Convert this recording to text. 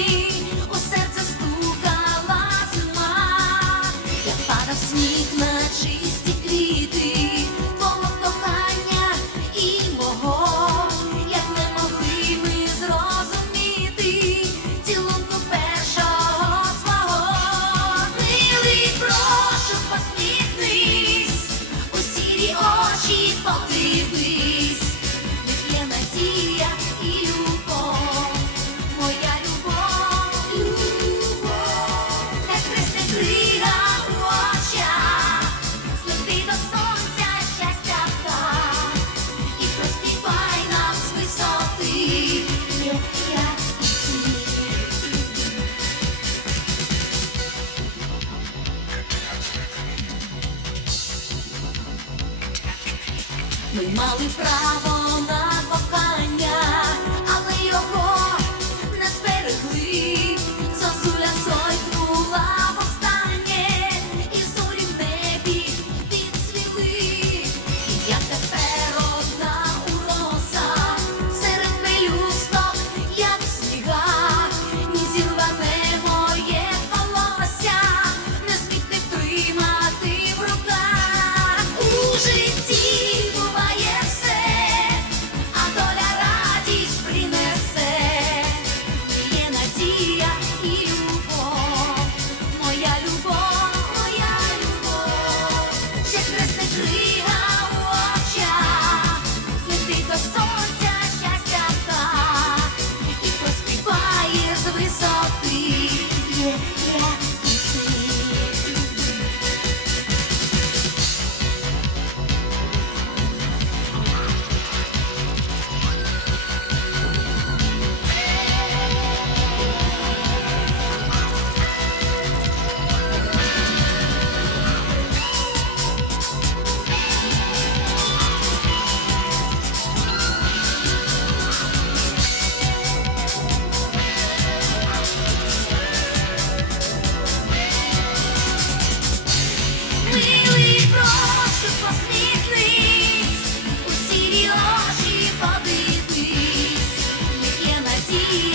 ти у серце стукала зима, я падав сніг на чисті квіти, твого кохання і мого, як не ми зрозуміти, цілунку першого свого. Милий, прошу посміхнись. У сірі очі. Ми мали право на кохання, але його не зберегли. Зозуля сойкнула востаннє, і зорі в небі підсвіли. І я тепер одна у роса, серед пелюсток, як сніга, ні зірване моє волосся, не зміг не втримати в руках у житті. see.